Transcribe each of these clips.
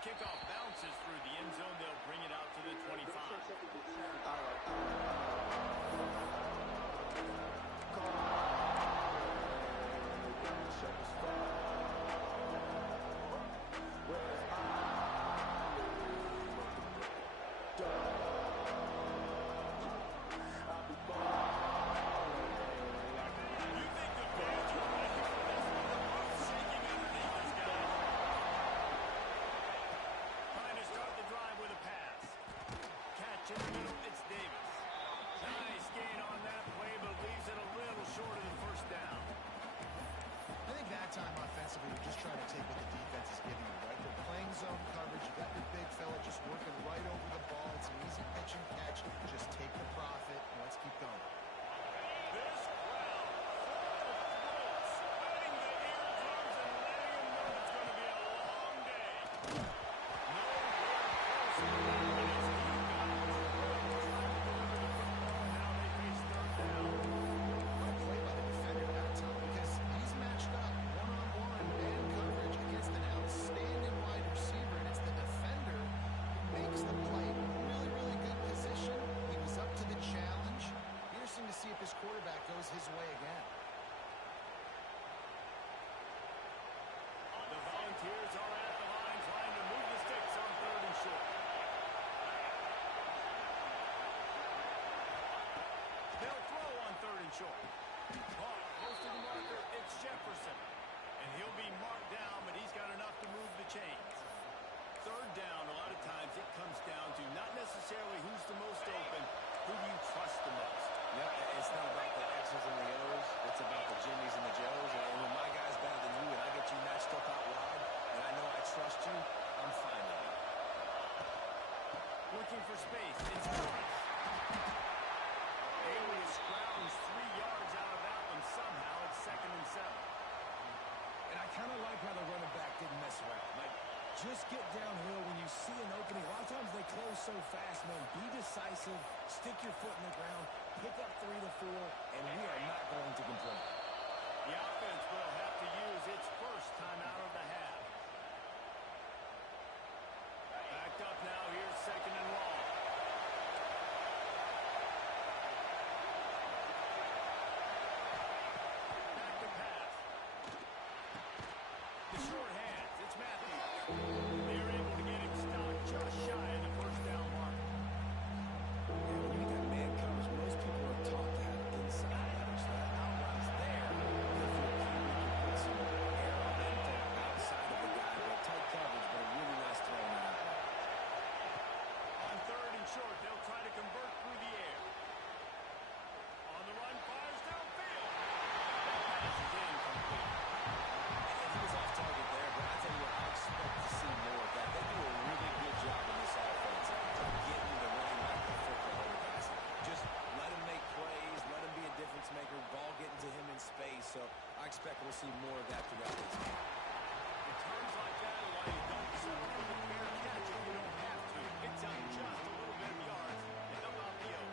kickoff bounces through the end zone. They'll bring it out to the 25. Time offensively, you're just trying to take what the defense is giving you, right? They're playing zone coverage. You got your big fella just working right over the ball. It's an easy pitch and catch. Just take the profit and let's keep going. This crowd full of sweating the eardrums and letting them know it's going to be a long day. Now they face third down. Well played by the defender that time because he's matched up one-on-one man coverage against an outstanding wide receiver, and it's the defender who makes the play. Really, really good position. He was up to the challenge. Interesting to see if his quarterback goes his way again. The Volunteers are at the line trying to move the sticks on third and short. They'll throw on third and short. Caught close to the marker, it's Jefferson. And he'll be marked down, but he's got enough to move the chains. Third down, a lot of times it comes down to not necessarily who's the most open, who do you trust the most. Yeah, it's not about the X's and the O's. It's about the Jimmys and the Joes. And when my guy's better than you and I get you matched up out wide, and I know I trust you, I'm fine with it. Looking for space, it's Lawrence. Able to scrounge 3 yards out of that one somehow. It's 2nd and 7. And I kind of like how the running back didn't mess around. Like, just get downhill when you see an opening. A lot of times they close so fast, man. Be decisive, stick your foot in the ground, pick up 3 to 4, and we are not going to complain. The offense will have to use its first time out of the half. Backed up now, here's 2nd and long. Back to pass. The short hands, it's Matthews. They're able to get him stopped just shy of the first down mark. Yeah, when you got man coverage, most people are taught to have inside leverage. So that outride's there. If you're a QB, you put some air on anything outside of the guy. But tight coverage, but a really nice throw in that. On third and short, they'll try to convert through the air. On the run, fires downfield. That pass is incomplete. He was off target there, but I tell you what, I expect to see more of that. They do a really good job in this offense of getting the running back the football in the passing. Just let him make plays, let him be a difference maker, ball getting to him in space. So I expect we'll see more of that throughout this game. Returns like that are why you don't settle for the fair catch if you don't have to. It's out just a little bit of yards to help out the O.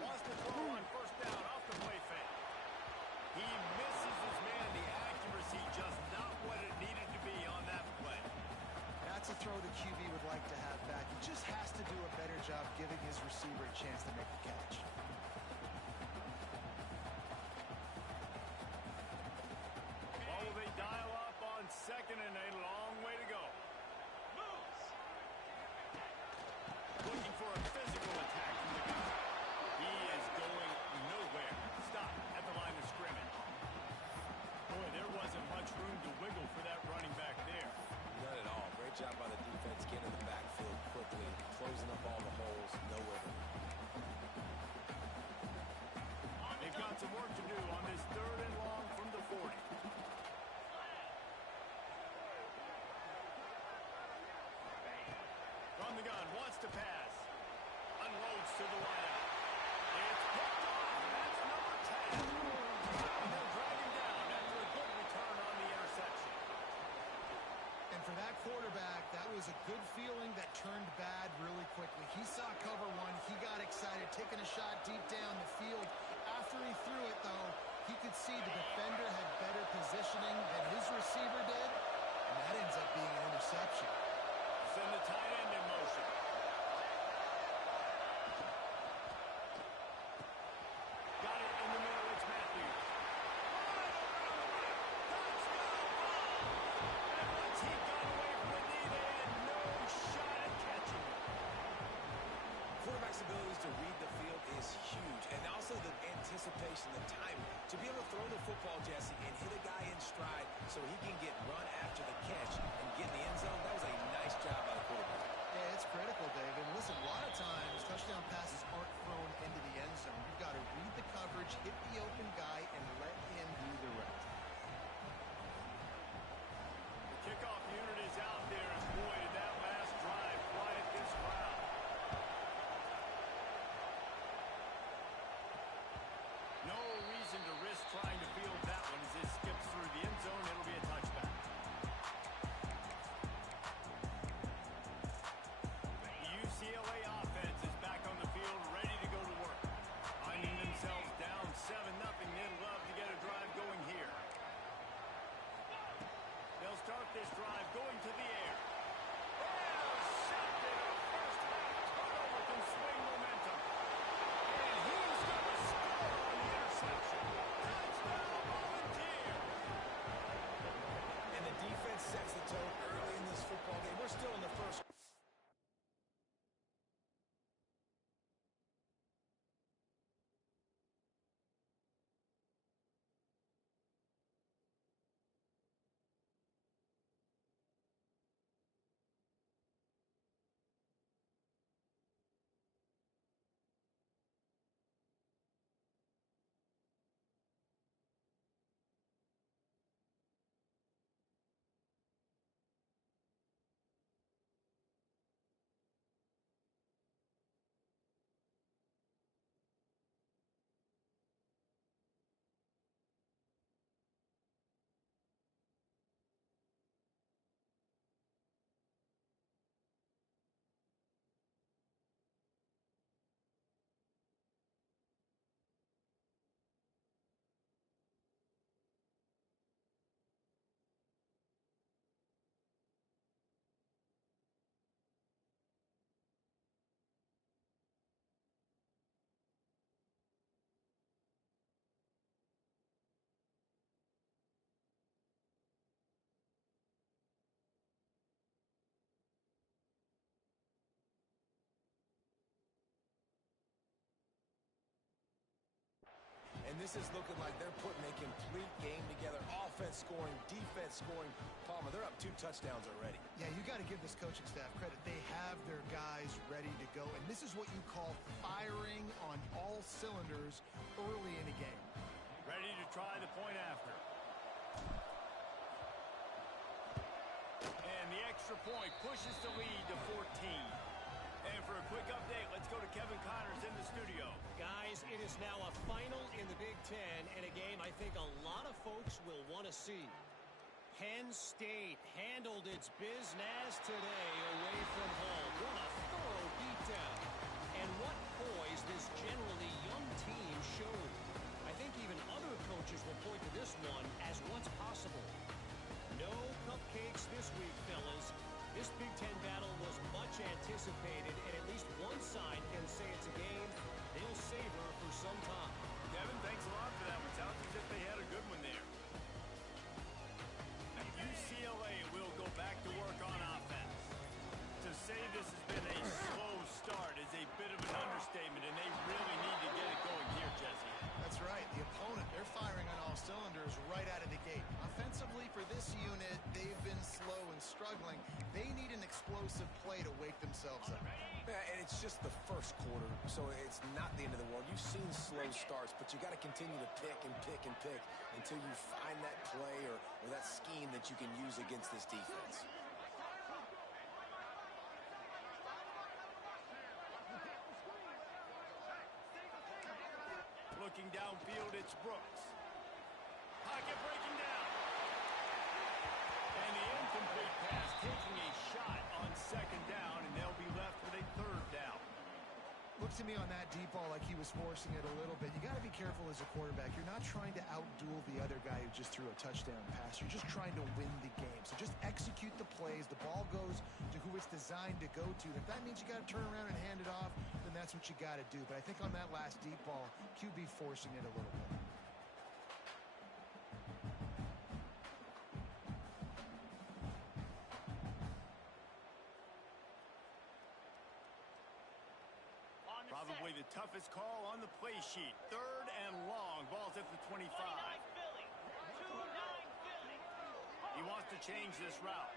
Wants to throw on first down off the play fake. He misses his man. The accuracy just not what it needed to be on that play. That's a throw the QB would like to have back. He just has to do a better job giving his receiver a chance to make the catch. Oh, they dial up on 2nd and a long way to go. Looking for a physical attack from the guy. He is going nowhere. Stop at the line of scrimmage. Boy, there wasn't much room to wiggle for that running back there. Not at all. Great job by the defense getting in the backfield quickly, closing up all the holes, no wiggle. They've got some work to do on this 3rd and long from the 40. From the gun, wants to pass. Unloads to the wideout. It's picked off, and that's number 10. And they'll drag him down after a good return on the interception. And for that quarterback, that was a good feeling that turned bad really quickly. He saw cover one. He got excited, taking a shot deep down the field. After he threw it, though, he could see the defender had better positioning than his receiver did, and that ends up being an interception. Send the tight end in motion. Got it in the middle. It's Matthews. Touchdown ball! And once he got away from the knee, they had no shot at catching him. Quarterback's abilities to read the field is huge, and also the anticipation, the timing. To be able to throw the football, Jesse, and hit a guy in stride so he can get run after the catch and get in the end zone, that was a nice job by the quarterback. Yeah, it's critical, Dave. And listen, a lot of times touchdown passes aren't thrown into the end zone. You've got to read the coverage, hit the open guy, and let him do the rest. The kickoff unit is out there, and boy, did that last drive quiet this crowd. No reason to risk trying to field that one as it skips through the end zone. It'll be a touchback. The UCLA offense is back on the field, ready to go to work. Finding themselves down 7-0, they'd love to get a drive going here. They'll start this drive going to the air. Intercepted. A first-half turnover can swing momentum. And he's going to score on the interception. Touchdown, Volunteer. And the defense sets the tone early in this football game. We're still in the first. And this is looking like they're putting a complete game together. Offense scoring, defense scoring. Palmer, they're up 2 touchdowns already. Yeah, you got to give this coaching staff credit. They have their guys ready to go. And this is what you call firing on all cylinders early in a game. Ready to try the point after. And the extra point pushes the lead to 14. And for a quick update, let's go to Kevin Connors in the studio. Guys, it is now a final in the Big Ten, and a game I think a lot of folks will want to see. Penn State handled its business today away from home. What a thorough beatdown. And what poise this generally young team showed. I think even other coaches will point to this one as what's possible. No cupcakes this week, fellas. This Big Ten battle was much anticipated, and at least one side can say it's a game they'll savor for some time. Kevin, thanks a lot for that one. Sounds as if they had a good one there. UCLA will go back to work on offense. To say this has been a slow start is a bit of an understatement, and they really need to get it going here, Jesse. That's right. The opponent, they're firing on all cylinders right out of the gate. Offensively, for this unit, they've been slow and struggling. They need an explosive play to wake themselves up. Yeah, and it's just the first quarter, so it's not the end of the world. You've seen slow starts, but you got to continue to pick and pick and pick until you find that play or that scheme that you can use against this defense. Looking downfield, it's Brooks. Pocket breaking down. And the incomplete pass taking a shot on second down, and they'll be left with a third down. Looks to me on that deep ball like he was forcing it a little bit. You got to be careful as a quarterback. You're not trying to outduel the other guy who just threw a touchdown pass. You're just trying to win the game. So just execute the plays. The ball goes to who it's designed to go to. If that means you got to turn around and hand it off, then that's what you got to do. But I think on that last deep ball, QB forcing it a little bit. Probably the toughest call on the play sheet. Third and long. Ball's at the 25. He wants to change this route.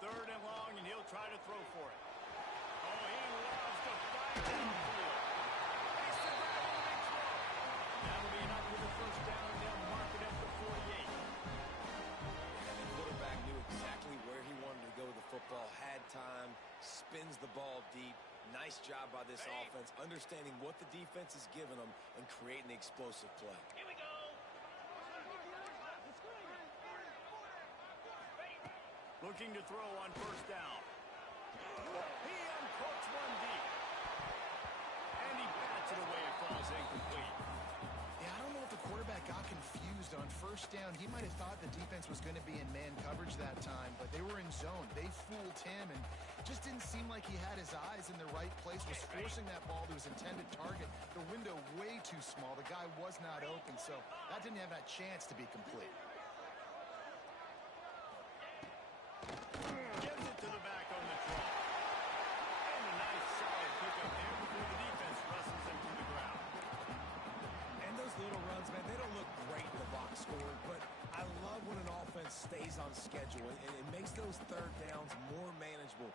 Third and long, and he'll try to throw for it. Oh, he loves to fire downfield. Makes the grab and the big throw. That'll be enough for the first down. They'll mark it at the 48. And the quarterback knew exactly where he wanted to go with the football, had time, spins the ball deep. Nice job by this offense, understanding what the defense is giving them and creating the explosive play. Here we go. Looking to throw on first down. He uncorks one deep. And he bats it away. It falls incomplete. Yeah, I don't know if the quarterback got confused on first down. He might have thought the defense was going to be in man coverage that time, but they were in zone. They fooled him, and it just didn't seem like he had his eyes in the right place, was forcing that ball to his intended target. The window way too small. The guy was not open, so that didn't have that chance to be complete. Gives it to the back on the draw. And a nice solid pickup there before the defense wrestles him to the ground. And those little runs, man, they don't look great in the box score, but I love when an offense stays on schedule, and it makes those third downs more manageable,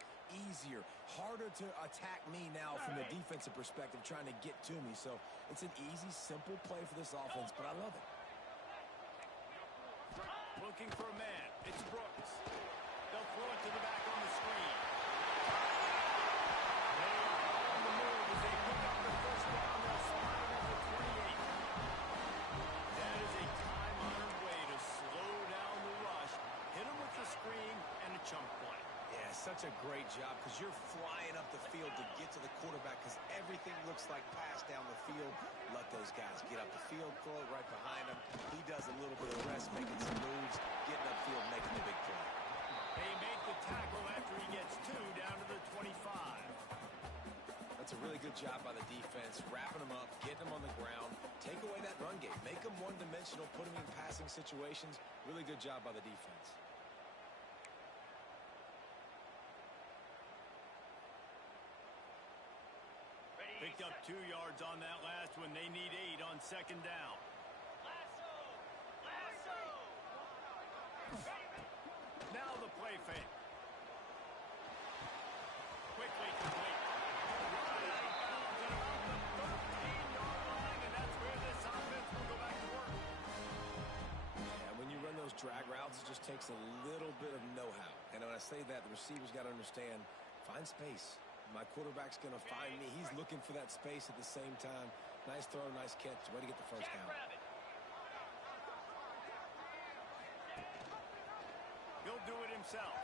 easier, harder to attack me now from the defensive perspective, trying to get to me. So it's an easy, simple play for this offense, but I love it. Looking for a man. It's Brooks. They'll throw it to the back on the screen. They are on the move as they pick up the first down. They'll spot it at the 28. That is a time-honored way to slow down the rush, hit him with the screen, and a chunk play. Yeah, such a great job because you're flying up the field to get to the quarterback because everything looks like pass down the field. Let those guys get up the field, throw it right behind him. He does a little bit of rest, making some moves, getting upfield, making the big play. They make the tackle after he gets two down to the 25. That's a really good job by the defense, wrapping them up, getting them on the ground, take away that run game, make them one-dimensional, put them in passing situations. Really good job by the defense. Picked up 2 yards on that last one. They need 8 on second down. Now the play fake. Quickly complete. Right out of bounds at about the 13-yard line, and that's where this offense will go back to work. And when you run those drag routes, it just takes a little bit of know-how. And when I say that, the receivers got to understand, find space. My quarterback's going to find me. He's looking for that space at the same time. Nice throw, nice catch. Way to get the first down. He'll do it himself.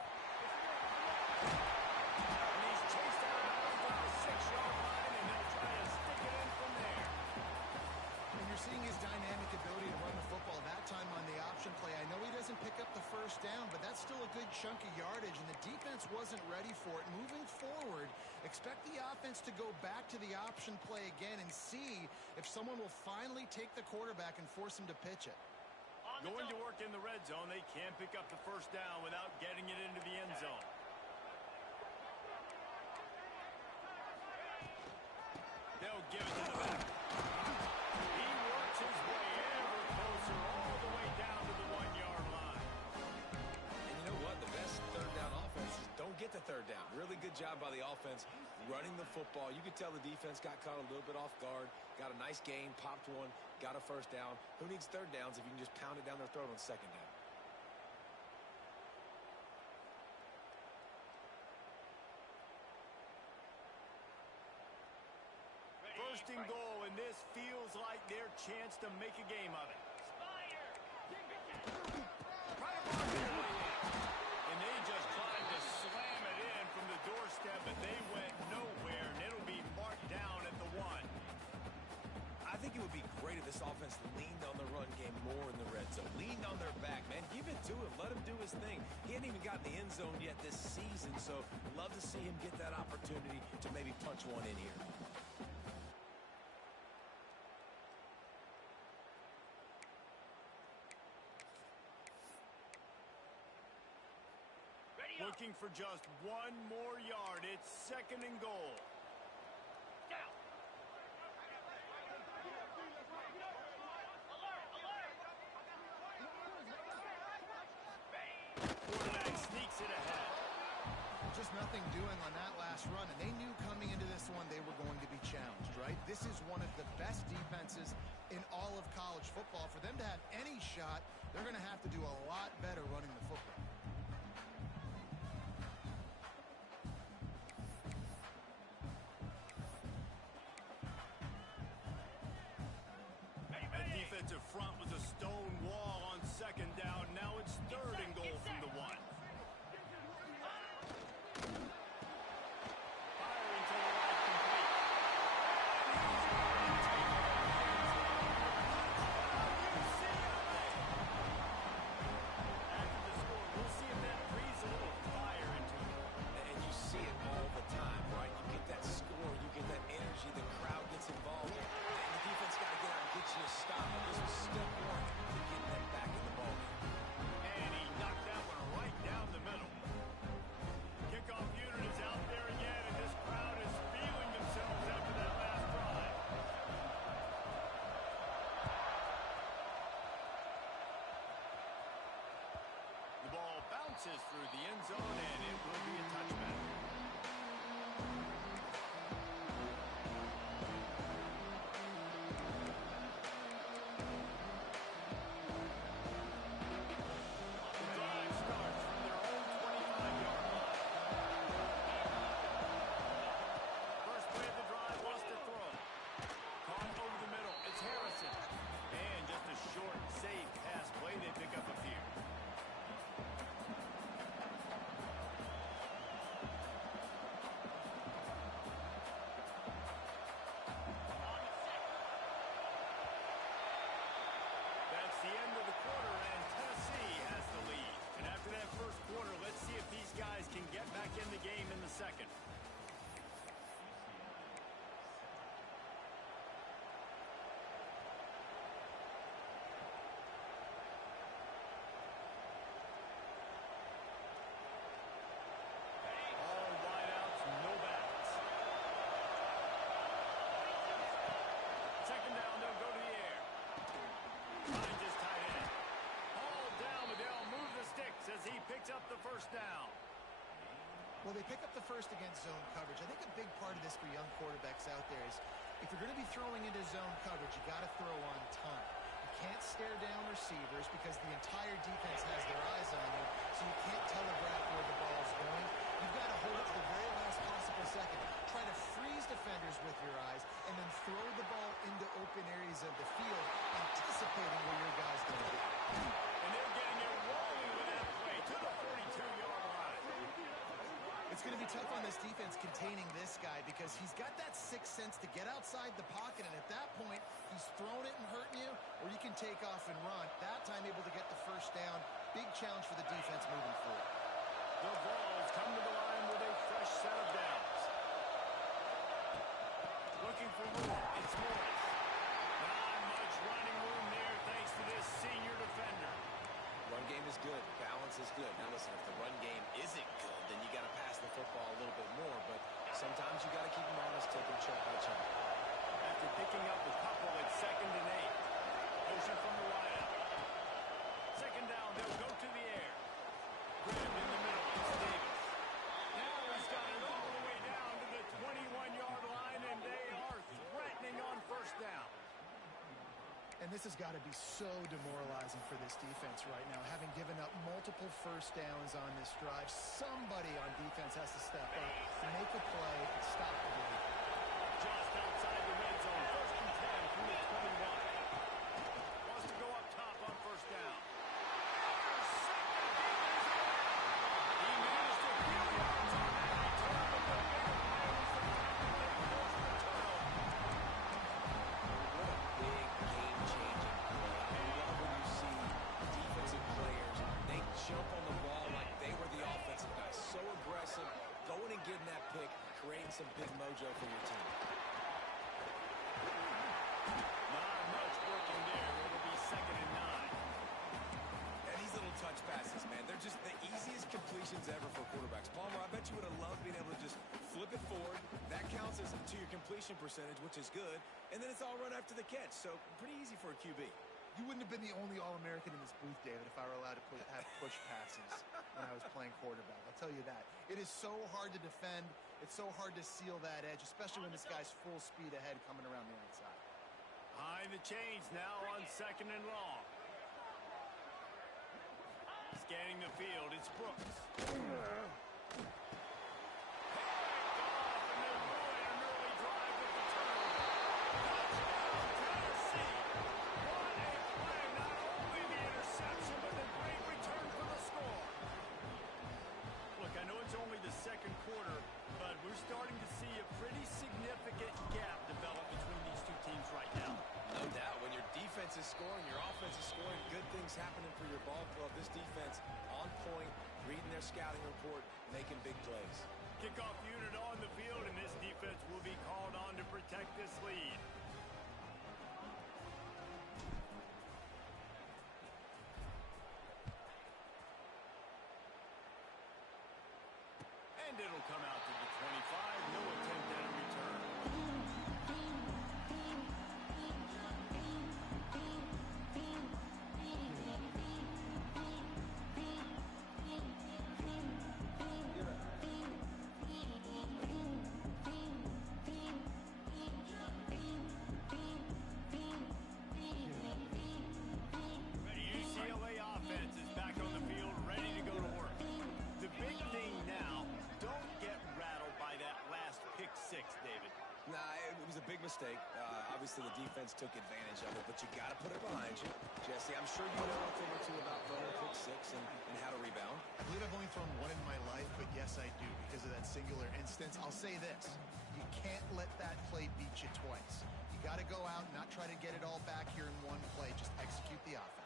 And he's chased out of bounds on the 6-yard line, and they'll try to stick it in from there. And you're seeing his dynamic ability to run the football that time on the option play. I know he doesn't pick up the first down, but that's still a good chunk of yardage, and the defense wasn't ready for it. Moving forward, expect the offense to go back to the option play again and see if someone will finally take the quarterback and force him to pitch it. Going to work in the red zone, they can't pick up the first down without getting it into the end zone. They'll give it to the back. He works his way ever closer all the way down to the 1-yard line. And you know what? The best third down offense is don't get the third down. Really good job by the offense running the football. You could tell the defense got caught a little bit off guard. Got a nice gain, popped one, got a first down. Who needs third downs if you can just pound it down their throat on second down? First first and goal, and this feels like their chance to make a game of it. Right above the and they just tried to slam it in from the doorstep, but they went nowhere, and it'll be marked down at the 1. I think it would be great if this offense leaned on the run game more in the red zone. Leaned on their back, man. Give it to him. Let him do his thing. He hadn't even gotten the end zone yet this season, so love to see him get that opportunity to maybe punch one in here. Looking for just one more yard. It's second and goal. Quarterback sneaks it ahead. Just nothing doing on that last run, and they knew coming into this one they were going to be challenged, right? This is one of the best defenses in all of college football. For them to have any shot, they're going to have to do a lot better running the football. That defensive front was a stone wall on second down. Now it's third and goal from the 1. Firing to the right, complete. After the score, we'll see if that breathes a little fire into it. And you see it all the time, right? You get that score, you get that energy, the crowd gets involved, and the defense got to get out and get you a stop. This was step 1 to getting them back in the ball game. And he knocked that one right down the middle. Kickoff unit is out there again, and this crowd is feeling themselves after that last drive. The ball bounces through the end zone, and it will be a touchback. The drive starts from their own 25-yard line. First play of the drive, lost to throw. Caught over the middle. It's Harrison. And just a short, safe pass play. They pick up a few. That's the end of the quarter, and Tennessee has the lead. And after that first quarter, let's see if these guys can get back in the game in the second. All wideouts, no backs. Second down, they'll go to the air. Finds his tight end. All down, but they'll move the sticks as he picks up the first down. Well, they pick up the first against zone coverage. I think a big part of this for young quarterbacks out there is if you're going to be throwing into zone coverage, you got to throw on time. You can't stare down receivers because the entire defense has their eyes on you, so you can't telegraph where the ball's going. You've got to hold it to the very last possible second. Try to freeze defenders with your eyes, and then throw the ball into open areas of the field, anticipating where your guy's going to be. And they're getting it rolling with that play to the 42-yard line. It's going to be tough on this defense containing this guy because he's got that sixth sense to get outside the pocket, and at that point, he's throwing it and hurting you, or you can take off and run. That time able to get the first down. Big challenge for the defense moving forward. The Vols come to the line with a fresh set of downs. Looking for room. It's Morris. Not much running room there thanks to this senior defender. Run game is good. Balance is good. Now listen, if the run game isn't good, then you got to pass the football a little bit more. But sometimes you got to keep them honest, take them chunk by chunk. After picking up a couple at 2nd and 8. Motion from the wideout. Second down, they'll go to the air. Grimm in the middle. It's Davis. Now he's got it all the way down to the 21-yard line, and they are threatening on first down. And this has got to be so demoralizing for this defense right now. Having given up multiple first downs on this drive, somebody on defense has to step up, make a play, and stop the game. Just outside the red zone some big mojo for your team. Not much working there. It'll be 2nd and 9. And these little touch passes, man, they're just the easiest completions ever for quarterbacks. Palmer, I bet you would have loved being able to just flip it forward. That counts as to your completion percentage, which is good. And then it's all run after the catch, so pretty easy for a QB. You wouldn't have been the only All-American in this booth, David, if I were allowed to have push passes when I was playing quarterback. I'll tell you that. It is so hard to defend. It's so hard to seal that edge, especially when this guy's full speed ahead coming around the outside. Behind the chains now on 2nd and long. Scanning the field, it's Brooks. Second quarter, but we're starting to see a pretty significant gap develop between these two teams right now. No doubt. When your defense is scoring, your offense is scoring, good things happening for your ball club. This defense on point, reading their scouting report, making big plays. Kickoff unit on the field, and this defense will be called on to protect this lead. And it'll come out to the 25. No attempt at a return. UCLA offense is back on the field, ready to go to work. The big thing now, don't get rattled by that last pick six, David. Nah, it was a big mistake. Obviously, the defense took advantage of it, but you got to put it behind you. Jesse, I'm sure you know a thing or two about throwing a pick six and how to rebound. I believe I've only thrown one in my life, but yes, I do, because of that singular instance. I'll say this. You can't let that play beat you twice. You got to go out and not try to get it all back here in one play. Just execute the offense.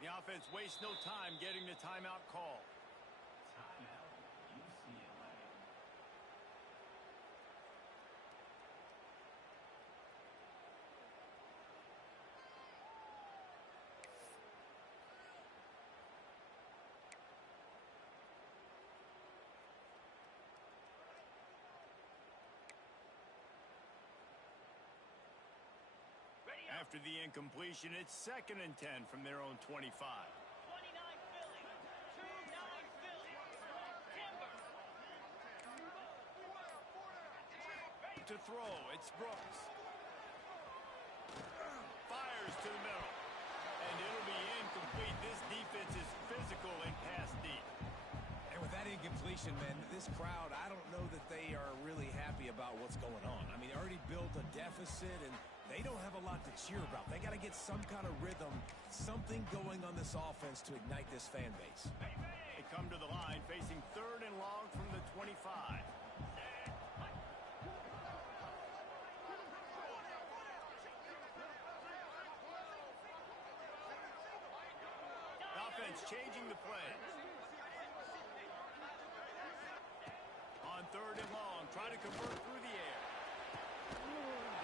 The offense wastes no time getting the timeout call. Timeout, UCLA. After the incompletion, it's 2nd and 10 from their own 25. 29 Philly. 29 Philly. Timber. To throw, it's Brooks. Fires to the middle. And it'll be incomplete. This defense is physical and pass deep. And with that incompletion, man, this crowd, I don't know that they are really happy about what's going on. I mean, they already built a deficit, and they don't have a lot to cheer about. They got to get some kind of rhythm, something going on this offense to ignite this fan base. They come to the line facing 3rd and long from the 25. Offense changing the play. On 3rd and long, trying to convert through the air.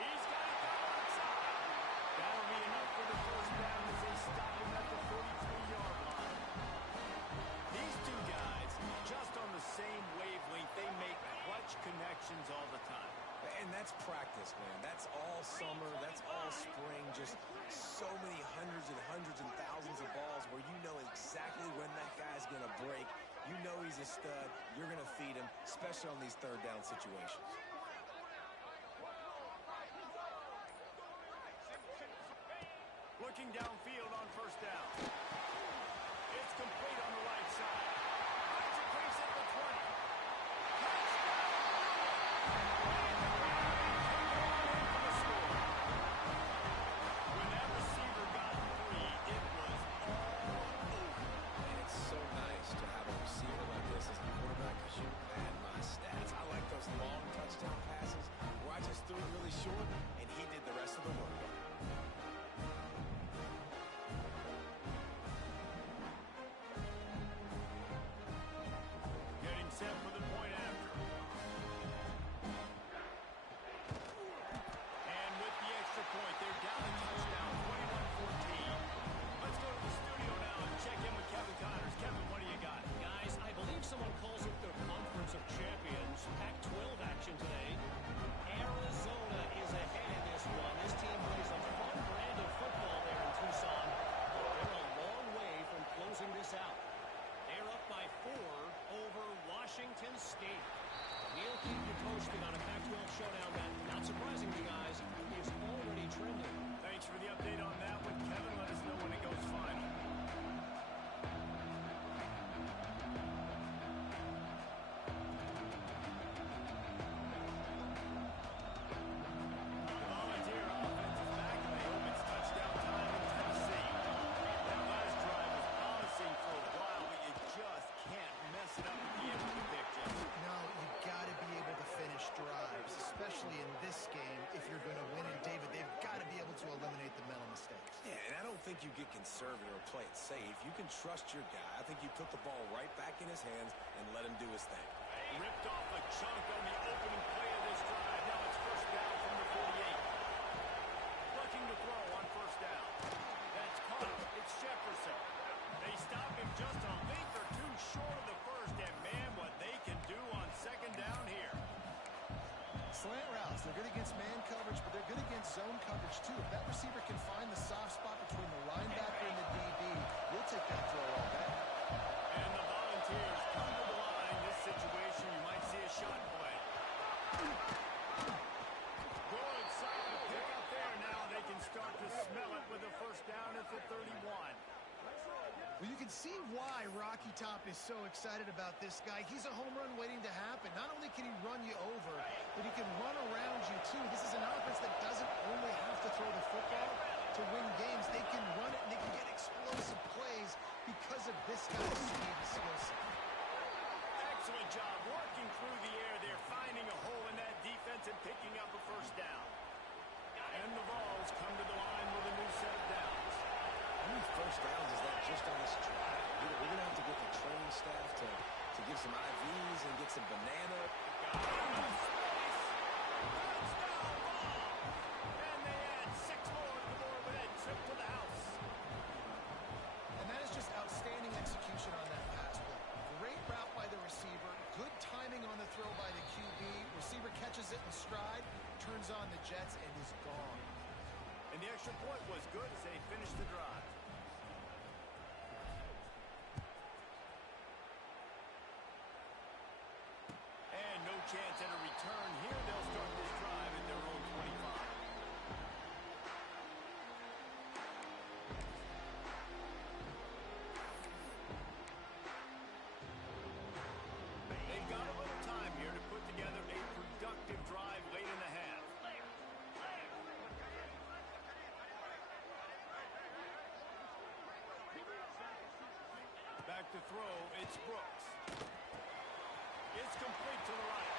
He's got it down outside. That'll be enough for the first down as they stop him at the 43-yard line. These two guys, just on the same wavelength, they make clutch connections all the time. And that's practice, man. That's all summer. That's all spring. Just so many hundreds and thousands of balls where you know exactly when that guy's going to break. You know he's a stud. You're going to feed him, especially on these 3rd down situations. Looking downfield on 1st down. It's complete on the right side. Finds a crease at the 20. Touchdown! State. We'll keep you posted on a Pac-12 showdown that, not surprisingly, guys, is already trending. Thanks for the update on that one, Kevin. Let us know when it goes final. Volunteer offense is back, and they hope it's touchdown time in Tennessee. That last drive was promising for a while, but you just can't mess it up at the end with the pick, Jeff. No, you got to be able to finish drives, especially in this game if you're going to win. And David, they've got to be able to eliminate the mental mistakes. Yeah, and I don't think you get conservative or play it safe. You can trust your guy. I think you put the ball right back in his hands and let him do his thing. Ripped off a chunk on the opening play of this drive. Now it's first down from the 48. Looking to throw on first down. That's caught. It's Jefferson. They stop him just a length or two short of the first, and man, what they can do on second down here. Slant routes, they're good against man coverage, but they're good against zone coverage too. If that receiver can find the soft spot between the linebacker and the DB, we'll take that throw all day. And the Volunteers come to the line. This situation, you might see a shot play. Good, solid pick up there. Now they can start to smell it with a first down at the 31. Well, you can see why Rocky Top is so excited about this guy. He's a home run waiting to happen. Not only can he run you over, but he can run around you too. This is an offense that doesn't only have to throw the football to win games. They can run it and they can get explosive plays because of this guy's speed and skill set. Excellent job working through the air there, finding a hole in that defense and picking up a first down. And the Vols come to the line with a new set of downs. How many first downs is that just on this drive? We're going to have to get the training staff to give some IVs and get some banana. Touchdown ball! And they add 6 more to the board with a trip to the house. And that is just outstanding execution on that pass play. Great route by the receiver, good timing on the throw by the QB. Receiver catches it in stride, turns on the jets, and is gone. And the extra point was good as they finished the drive. And no chance at a return here. They'll start this drive at their own 25. They've got a little time here to put together a productive drive late in the half. Back to throw, it's Brooks. It's complete to the right.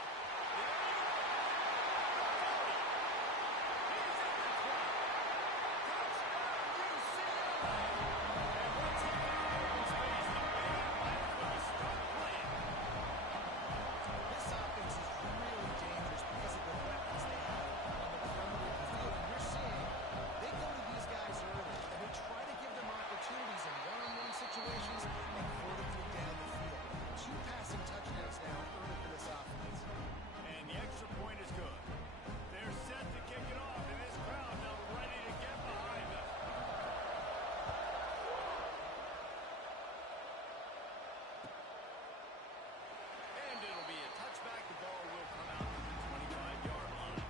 He's at the 20. Touchdown, UCLA! And once he got in open space, the band might as well start playing. This offense is really dangerous because of the weapons they have on the perimeter of the field. And you're seeing they go to these guys early, and they try to give them opportunities in one-on-one situations and forward down the field. 2 passing touchdowns now early for this offense. And the extra point is good. They're set to kick it off, and this crowd now ready to get behind them. And it'll be a touchback. The ball will come out to the 25-yard line.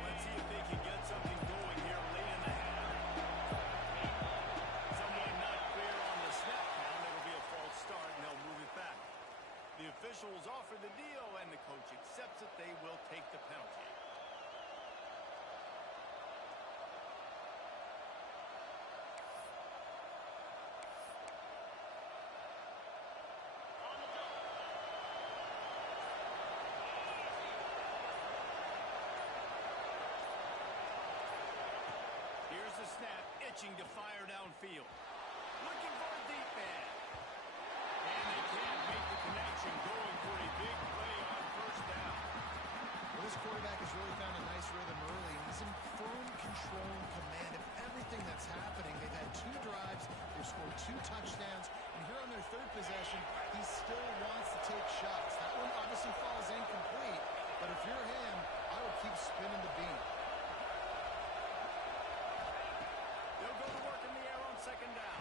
Let's see if they can get something going here late in the half. Someone not clear on the snap count. It'll be a false start, and they'll move it back. The officials offer the deal, and the coach accepts it. They will take the penalty. Here's the snap, itching to fire downfield. Looking for a deep man. And they can't make the connection, going for a big play on first down. Well, this quarterback has really found a nice rhythm early, and he's in firm control and command of every everything that's happening. They've had 2 drives, they've scored 2 touchdowns, and here on their 3rd possession, he still wants to take shots. That one obviously falls incomplete, but if you're him, I would keep spinning the beat. They'll go to work in the air on 2nd down.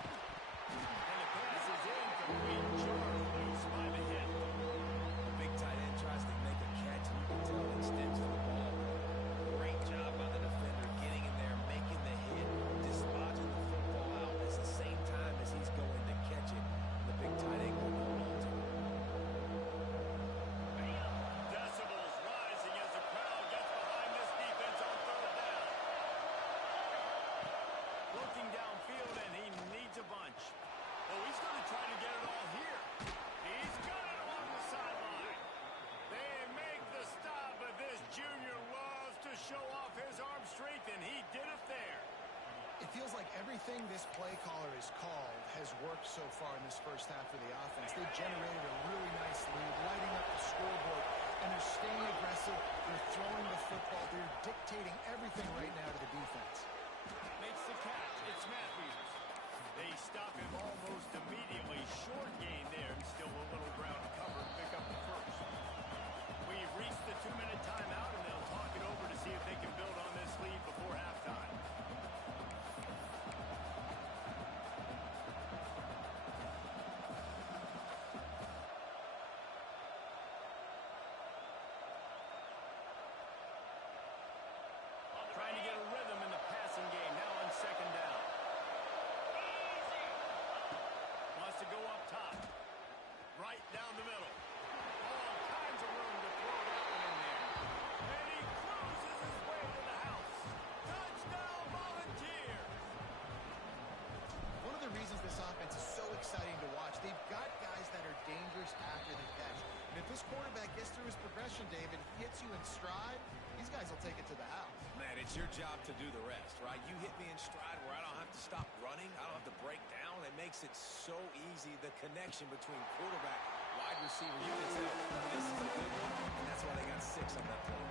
And the pass is incomplete. Jarred loose by the hit. The big tight end tries to make a catch, and you can tell it extends to the ball. Great job by the defender getting in there, making the hit, dislodging the football out at the same time as he's going to catch it. The big tight end will hold on to it. Decibels rising as the crowd gets behind this defense on 3rd down. Looking downfield, and he needs a bunch. Oh, he's going to try to get it all here. He's got it along the sideline. They make the stop, but this junior loves to show off his arm strength, and he did it there. It feels like everything this play caller has called has worked so far in this first half of the offense. They've generated a really nice lead, lighting up the scoreboard, and they're staying aggressive. They're throwing the football. They're dictating everything right now to the defense. Makes the catch. It's Matthews. They stop him almost immediately. Short gain there, and still a little ground covered. Pick up the first. We've reached the 2-minute timeout, and they'll talk it over to see if they can build on this lead before halftime. Trying to get a rhythm in the passing game now on 2nd down. Wants to go up top. Right down the middle. All kinds of room to throw that one in there. And he cruises his way to the house. Touchdown, Volunteers! One of the reasons this offense is so exciting to watch, they've got guys that are dangerous after the catch. And if this quarterback gets through his progression, David, hits you in stride, these guys will take it to the house. Man, it's your job to do the rest, right? You hit me in stride where I don't have to stop running. I don't have to break down. It makes it so easy, the connection between quarterback, wide receiver. You can tell this is a good one, and that's why they got 6 on that play.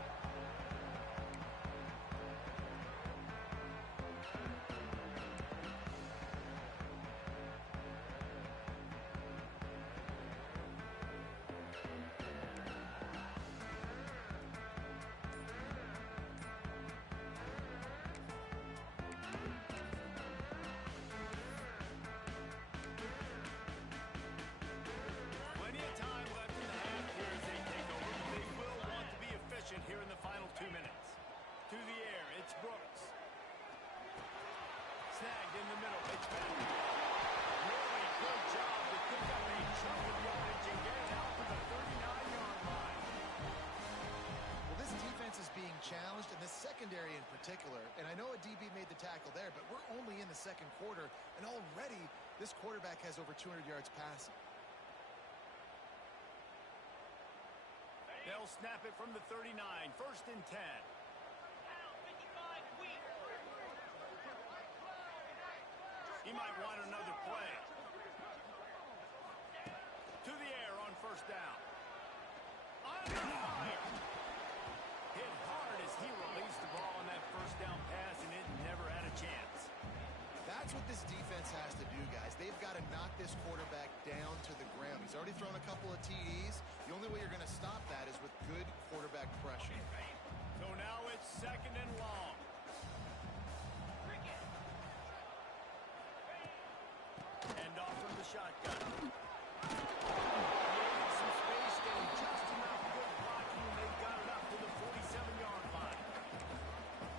Plenty of time left in the half here as they take over, but they will want to be efficient here in the final 2 minutes. To the air, it's Brooks. Snagged in the middle, it's Matthews. Really good job to pick up a chunk of yardage and get it out to the 39-yard line. Well, this defense is being challenged, and the secondary in particular. And I know a DB made the tackle there, but we're only in the 2nd quarter, and already this quarterback has over 200 yards passing. They'll snap it from the 39, 1st and 10. Down 55 weak. He might want another play. To the air on 1st down. Under fire. Hit hard as he released the ball on that 1st down pass, and it never had a chance. That's what this defense has to do, guys. They've got to knock this quarterback down to the ground. He's already thrown a couple of TDs. The only way you're going to stop that is with good quarterback pressure. So now it's 2nd and long. End off from the shotgun. Creating some space, getting just enough good blocking, and they've got it up to the 47-yard line.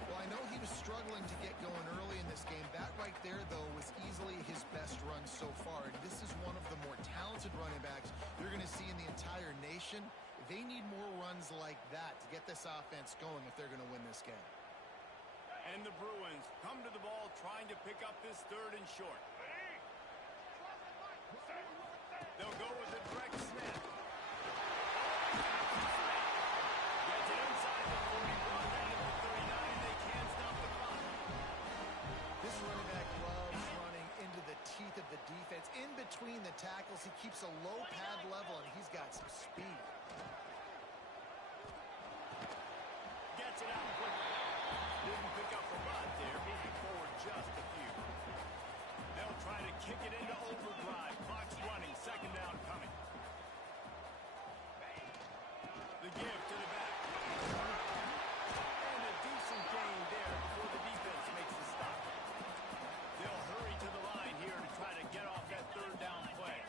Well, I know he was struggling to get going early in this game. That right there, though, was easily his best run so far. And this is one of the more talented running backs you're going to see in the entire nation. They need more runs like that to get this offense going if they're going to win this game. And the Bruins come to the ball trying to pick up this 3rd and short. They'll go with a direct snap. Gets it inside the 40, brought down at the 39, and they can't stop the clock. This running back loves running into the teeth of the defense. In between the tackles, he keeps a low pad level, and he's got some speed. Gets it out quickly. Didn't pick up a lot there. Moving forward just a kick it into overdrive. Clock's running. Second down coming. The give to the back. And a decent gain there before the defense makes the stop. They'll hurry to the line here to try to get off that third down play.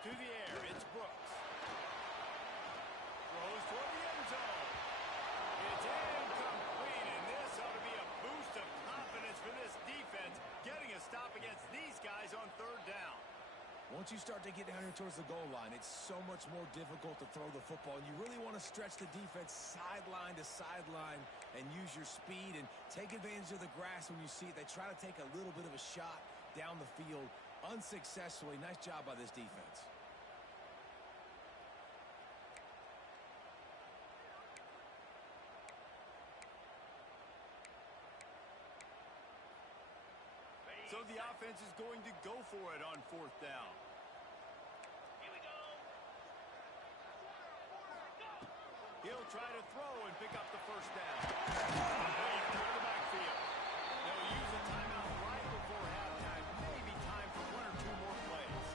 To the air, it's Brooks. Throws toward the end zone. It's incomplete, and this ought to be a boost of confidence for this defense, getting a stop against these guys on third down. Once you start to get down here towards the goal line, it's so much more difficult to throw the football, and you really want to stretch the defense sideline to sideline and use your speed and take advantage of the grass when you see it. They try to take a little bit of a shot down the field unsuccessfully. Nice job by this defense. So the offense is going to go for it on fourth down. Here we go. He'll try to throw and pick up the first down. Complete to the backfield. They'll use a timeout right before halftime. Maybe time for one or two more plays.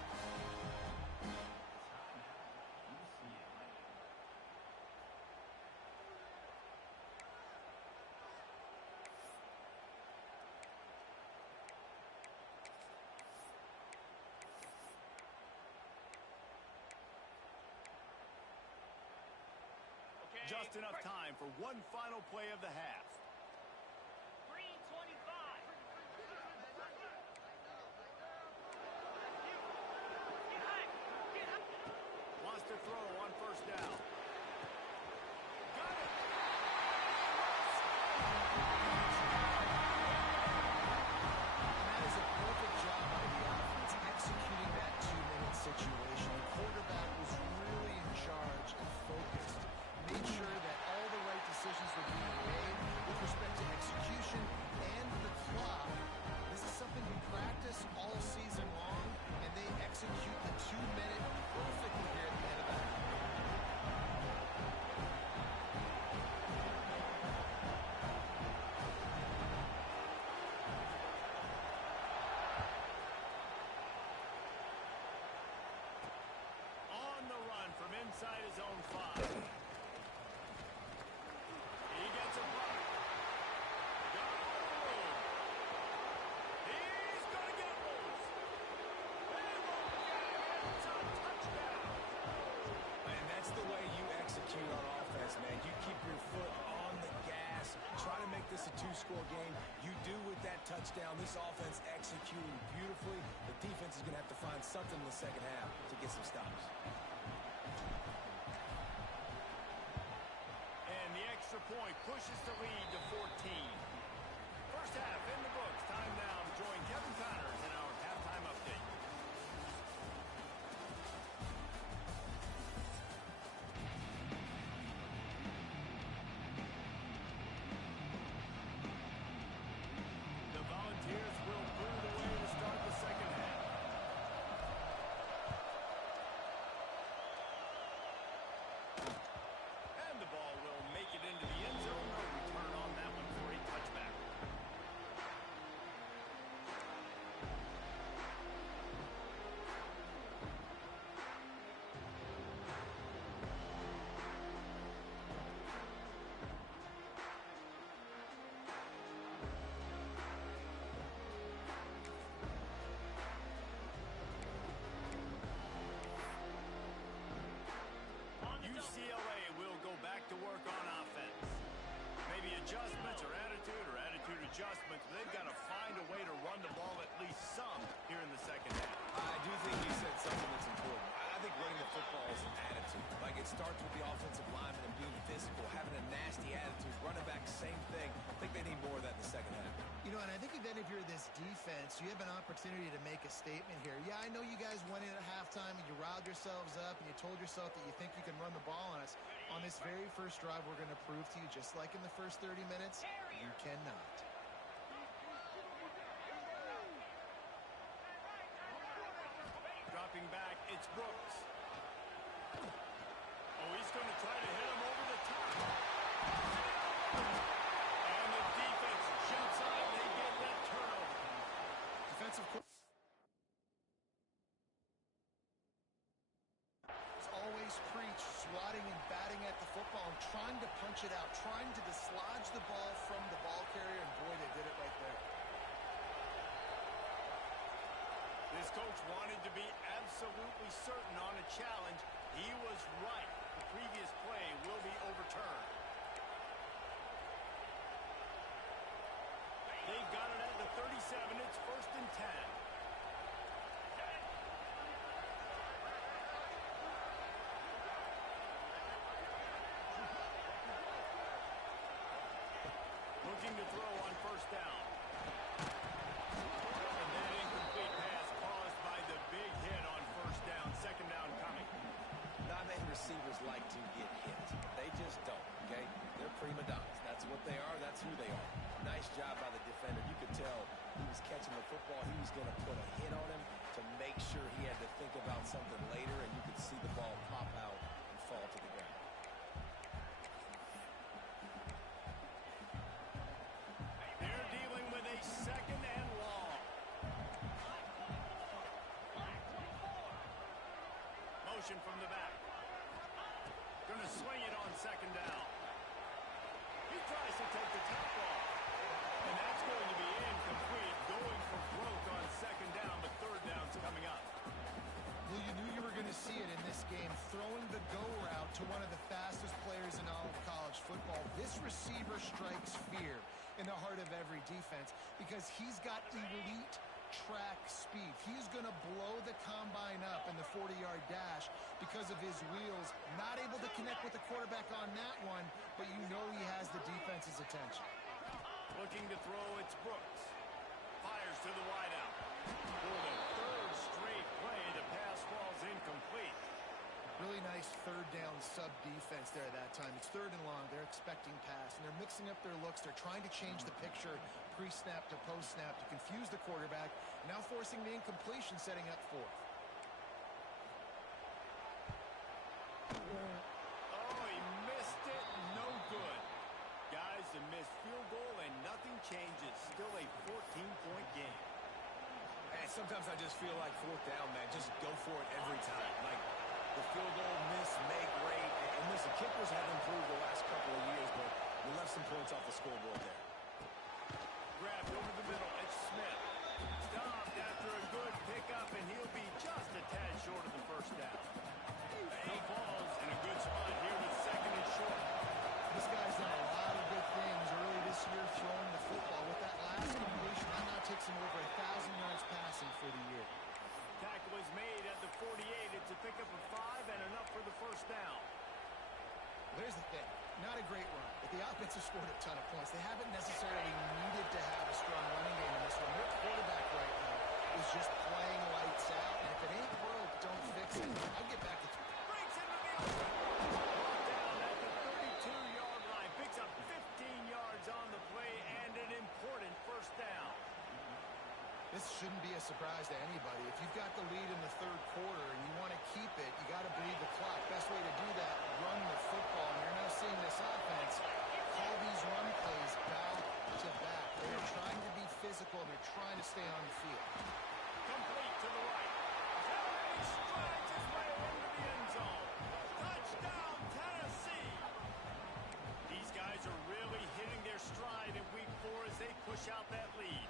Just enough time for one final play of the half. Green 25. Get high. Get high. Wants to throw on first down. Got it. That is a perfect job by the offense executing that 2-minute situation. The quarterback was really in charge and focused. Made sure that all the right decisions were being made with respect to execution and the clock. This is something we practice all season long, and they execute the 2-minute perfectly here at the end of the half. On the run from inside his own 5. He gets a block. Got all the room. He's going to get loose. They won't get it. It's a touchdown. And that's the way you execute on offense, man. You keep your foot on the gas. Try to make this a 2-score game. You do with that touchdown. This offense executing beautifully. The defense is going to have to find something in the second half to get some stops. And the extra point pushes the lead to 14. First half in the books. Time now to join Kevin Connors in our halftime update. The Volunteers will brew the way to start the second half. And the ball will make it into the end zone. No return on that one for a touchback. UCLA will go back to work on offense. Maybe adjustments or attitude adjustments, but they've got to find a way to run the ball at least some here in the second half. I do think you said something that's important. I think running the football is an attitude. Like, it starts with the offensive lineman and being physical, having a nasty attitude. Running back, same thing. I think they need more of that in the second half. You know, and I think then if you're this defense, you have an opportunity to make a statement here. Yeah, I know you guys went in at halftime and you riled yourselves up and you told yourself that you think you can run the ball on us. On this very first drive, we're going to prove to you, just like in the first 30 minutes, you cannot. Dropping back, it's Brooks. Oh, he's going to try to hit him over the top. And the defense jumps on it. They get rid football and trying to punch it out, trying to dislodge the ball from the ball carrier, and boy, they did it right there. This coach wanted to be absolutely certain on a challenge. He was right. The previous play will be overturned. They've got it at the 37. It's 1st and 10. Looking to throw on 1st down. And that incomplete pass caused by the big hit on 1st down. 2nd down coming. Not many receivers like to get hit. They just don't, okay? They're prima donnas. That's what they are. That's who they are. Nice job by the defender. You could tell he was catching the football. He was going to put a hit on him to make sure he had to think about something later, and you could see the ball pop out and fall to the ground. They're dealing with a 2nd and long. Motion from the back. Going to swing it on 2nd down. He tries to take the top off. And that's going to be incomplete. Going for broke on 2nd down, but 3rd down's coming up. Well, you knew you were going to see it in this game, throwing the go route to one of the fastest players in all of college football. This receiver strikes fear in the heart of every defense because he's got elite track speed. He's going to blow the combine up in the 40-yard dash because of his wheels. Not able to connect with the quarterback on that one, but you know he has the defense's attention. Looking to throw, it's Brooks. Fires to the wideout. For the 3rd straight play, the pass falls incomplete. Really nice 3rd down sub defense there that time. It's 3rd and long. They're expecting pass, and they're mixing up their looks. They're trying to change the picture pre-snap to post-snap to confuse the quarterback, now forcing the incompletion, setting up 4th. Oh, he missed it. No good. Guys, a missed field goal, and nothing changes. Still a 14-point game. And sometimes I just feel like 4th down, man. Just go for it every time. Like, the field goal, miss, make, rate. And listen, kickers have improved the last couple of years, but we left some points off the scoreboard there. Grabbed over the middle. It's Smith. Stopped after a good pickup, and he'll be just a tad short of the 1st down. He falls in a good spot here with 2nd and short. This guy's done a lot of good things early this year throwing the football. With that last completion, that now takes him over 1,000 yards passing for the year. Tackle is made at the 48. It's a pickup of 5 and enough for the 1st down. There's the thing. Not a great run, but the offense has scored a ton of points. They haven't necessarily needed to have a strong running game in this one. Their quarterback right now is just playing lights out, and if it ain't broke, don't fix it. I'll get back to Breaks into the open. Brought down at the 32-yard line. Picks up 15 yards on the play and an important 1st down. This shouldn't be a surprise to anybody. If you've got the lead in the 3rd quarter and you want to keep it, you got to bleed the clock. Best way to do that, run the football. And you're now seeing this offense call these run plays back to back. They're trying to be physical, and they're trying to stay on the field. Complete to the right. He strides his way into the end zone. Touchdown, Tennessee. These guys are really hitting their stride in week 4 as they push out that lead.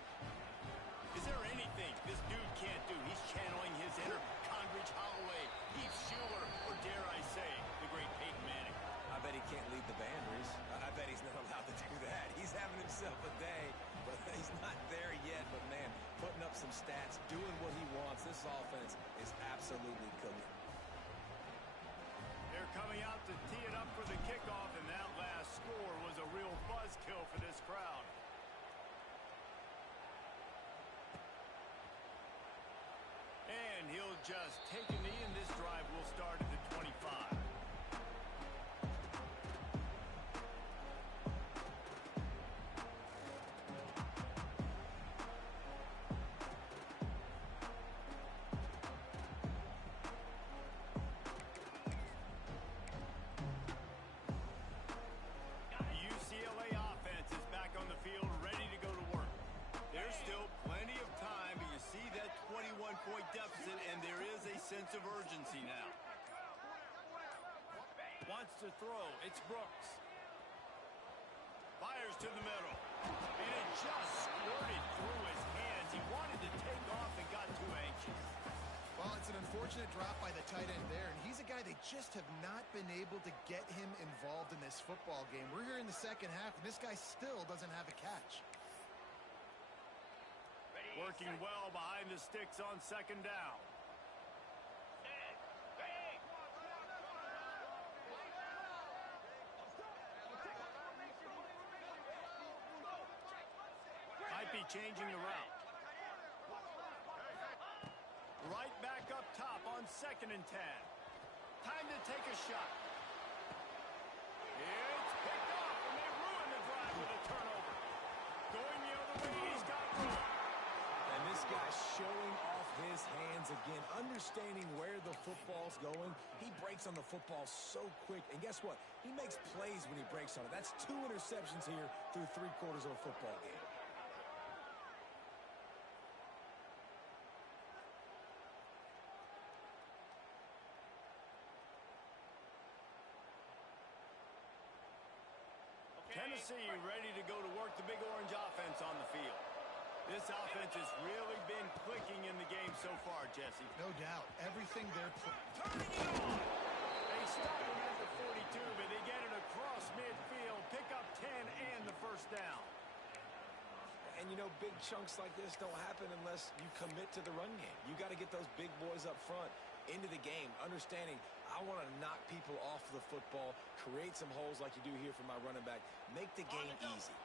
Is there anything this dude can't do? He's channeling his inner Condridge Holloway, Heath Schuler, or dare I say, the great Peyton Manning. I bet he can't lead the band, Reese. I bet he's not allowed to do that. He's having himself a day, but he's not there yet. But, man, putting up some stats, doing what he wants. This offense is absolutely cooking. They're coming out to tee it up for the kickoff, and that last score was a real buzzkill for this crowd. And he'll just take a knee, and this drive will start at the 25. wants to throw. It's Brooks. Fires to the middle. And it just squirted through his hands. He wanted to take off and got too anxious. Well, it's an unfortunate drop by the tight end there, and he's a guy they just have not been able to get him involved in this football game. We're here in the second half, and this guy still doesn't have a catch. Working well behind the sticks on second down. Might be changing the route. Right back up top on 2nd and 10. Time to take a shot. It's picked off, and they ruin the drive with a turnover. Going the other way, he's got room. And this guy's showing off his hands again, understanding where the football's going. He breaks on the football so quick, and guess what? He makes plays when he breaks on it. That's 2 interceptions here through 3 quarters of a football game. Tennessee ready to go to work the Big Orange offense on the field. This offense has really been clicking in the game so far, Jesse. No doubt. Everything they're Turning it on! They stop him at the 42, but they get it across midfield, pick up 10 and the first down. And, you know, big chunks like this don't happen unless you commit to the run game. You got to get those big boys up front into the game, understanding I want to knock people off the football, create some holes like you do here for my running back, make the game easy.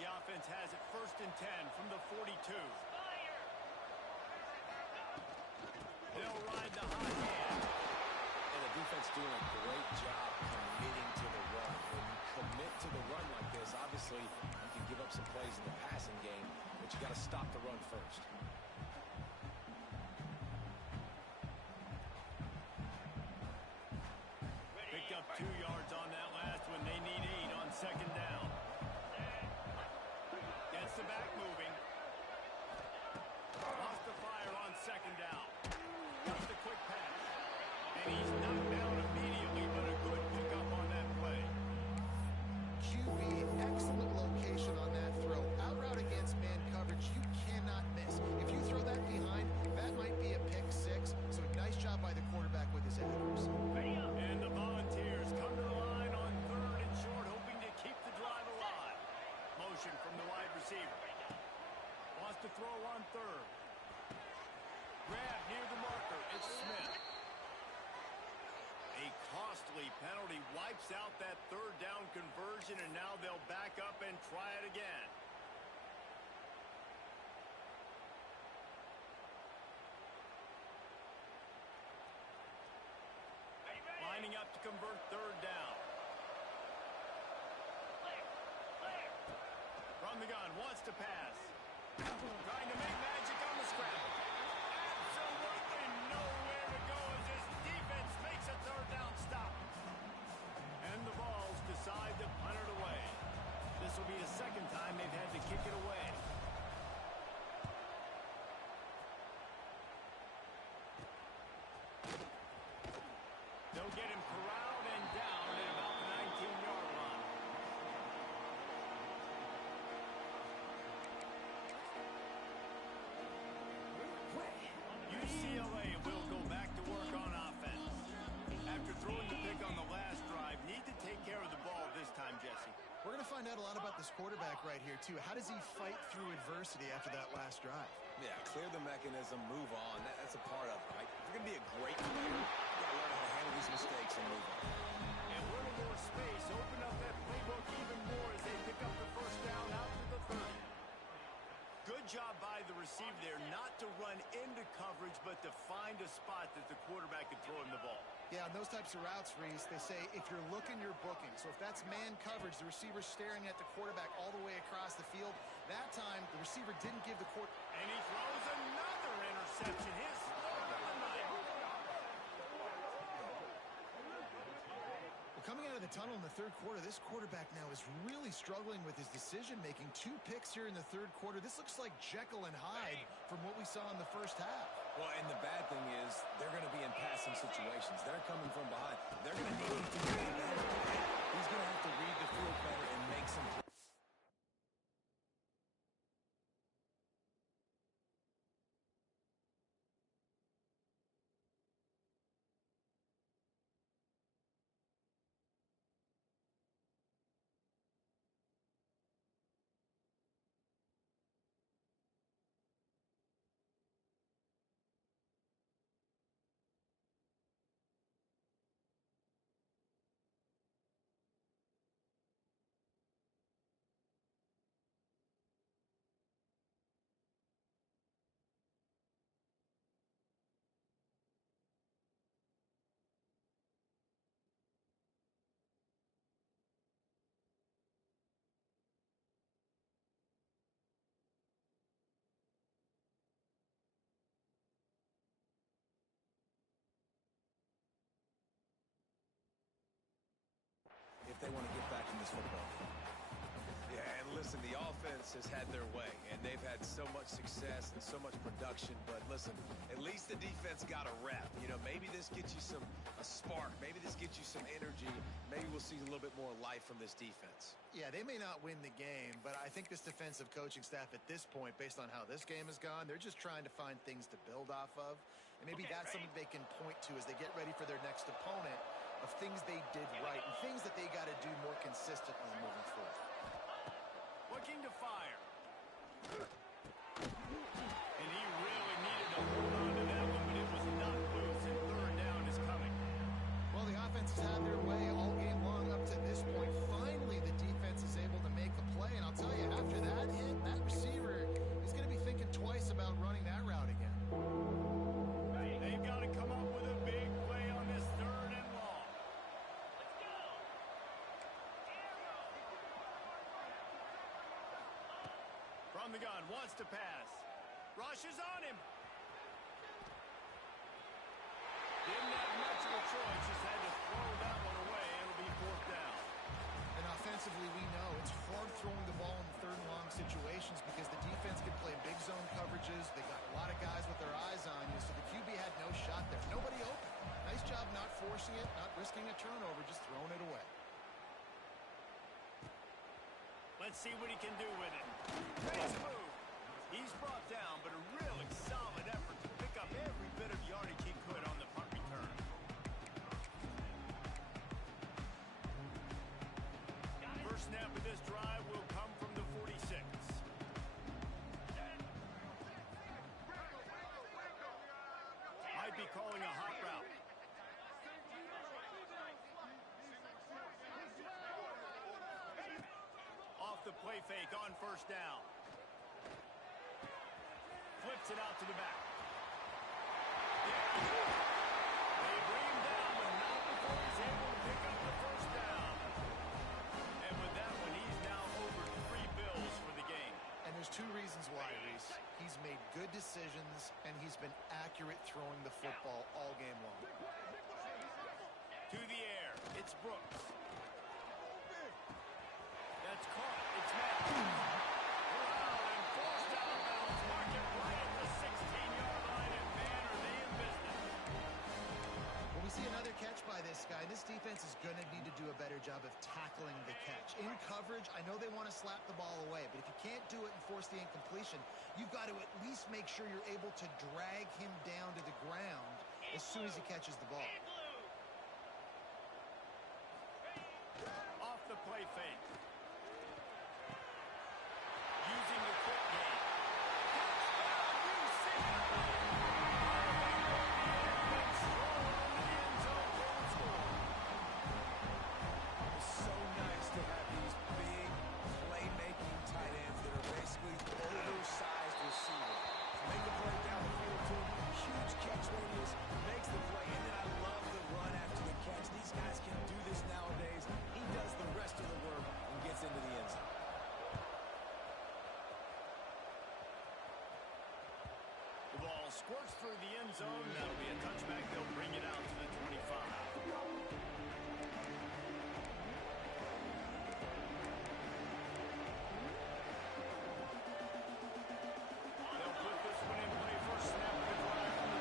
The offense has it 1st and 10 from the 42. They'll ride the hot hand. And the defense doing a great job committing to the run. When you commit to the run like this, obviously you can give up some plays in the passing game, but you got to stop the run first. Picked up 2 yards on that last one. They need 8 on 2nd down. Gets the back moving. Lost the fire on 2nd down. Just a quick pass. And he's knocked down immediately, but a good pickup on that play. QB, excellent location on that throw. Out route against man coverage, you cannot miss. If you throw that behind, that might be a pick 6. So nice job by the quarterback with his accuracy. And the Volunteers come to the line on 3rd and short, hoping to keep the drive alive. Motion from the wide receiver. Wants to throw on 3rd. Grab near the marker. It's Smith. A costly penalty wipes out that 3rd down conversion, and now they'll back up and try it again. Lining up to convert 3rd down. From the gun, wants to pass. Trying to make magic on the scramble. Absolutely nowhere to go as this defense makes a 3rd down stop. And the Vols decide to punt it away. This will be the 2nd time they've had to kick it away. They'll get him corralled and down at about the 19-yard line. UCLA will go back to work on offense. After throwing the pick on the last drive, need to take care of the ball this time, Jesse. We're going to find out a lot about this quarterback right here, too. How does he fight through adversity after that last drive? Yeah, clear the mechanism, move on. That's a part of it, right? If you're going to be a great player, you got to learn how to handle these mistakes and move on. And a little more space, open up that playbook even more as they pick up the 1st down out to the 30. Good job by the receiver there not to run into coverage, but to find a spot that the quarterback could throw him the ball. Yeah, on those types of routes, Reese, they say if you're looking, you're booking. So if that's man coverage, the receiver's staring at the quarterback all the way across the field. That time, the receiver didn't give the quarterback. And he throws another interception. His fourth of the night. Well, coming out of the tunnel in the 3rd quarter, this quarterback now is really struggling with his decision-making. 2 picks here in the 3rd quarter. This looks like Jekyll and Hyde from what we saw in the 1st half. Well, and the bad thing is they're going to be in passing situations. They're coming from behind. They're going to need him to get advantage. He's going to have to read the field better and make some plays. If they want to get back in this football game. Yeah, and listen, the offense has had their way, and they've had so much success and so much production. But listen, at least the defense got a rep. You know, maybe this gets you a spark. Maybe this gets you some energy. Maybe we'll see a little bit more life from this defense. Yeah, they may not win the game, but I think this defensive coaching staff at this point, based on how this game has gone, they're just trying to find things to build off of. And maybe that's something they can point to as they get ready for their next opponent, of things they did right and things that they got to do more consistently moving forward. Looking to fire. And he really needed to hold on to that one, but it was not loose, and third down is coming. Well, the offense has had their way all game long up to this point. Finally, the defense is able to make a play, and I'll tell you, after that hit, that receiver is going to be thinking twice about running that route again. They've got to come up with a big play on this third and long. Let's go. From the gun, wants to pass. Rushes on him. Didn't have much of a choice, just had to throw that one away. It'll be fourth down. And offensively, we know it's hard throwing the ball in third and long situations because the defense can play big zone coverages. They got a lot of guys with their eyes on you, so the QB had no shot there. Nobody open. Nice job not forcing it, not risking a turnover, just throwing it away. Let's see what he can do with it. Nice move. He's brought down, but a really solid effort to pick up every bit of yardage he could on the punt return. First snap of this drive will come from the 46. Might be calling a hot route. Off the play fake on first down. Flips it out to the back. They bring him down, but not before he's able to pick up the first down. And with that one, he's now over 3 bills for the game. And there's two reasons why, Reese. He's made good decisions, and he's been accurate throwing the football all game long. To the air, it's Brooks. That's caught. It's Matt. Wow, and forced out of bounds. Mark it right at the 16-yard line, and man, are they in business. Well, we see another catch by this guy. This defense is going to need to do a better job of tackling the catch. In coverage, I know they want to slap the ball away, but if you can't do it and force the incompletion, you've got to at least make sure you're able to drag him down to the ground as soon as he catches the ball. Off the play fake. Using the quick game. Touchdown, UCLA! Stroll into the end zone for the score. It's so nice to have these big playmaking tight ends that are basically oversized receivers. Make a play down the field to him, huge catch radius, makes the play, and then I love the run after the catch. These guys can do this nowadays. He does the rest of the work and gets into the end zone. The ball squirts through the end zone. That'll be a touchback. They'll bring it out to the 25. They'll put this one in play. First snap of the drive from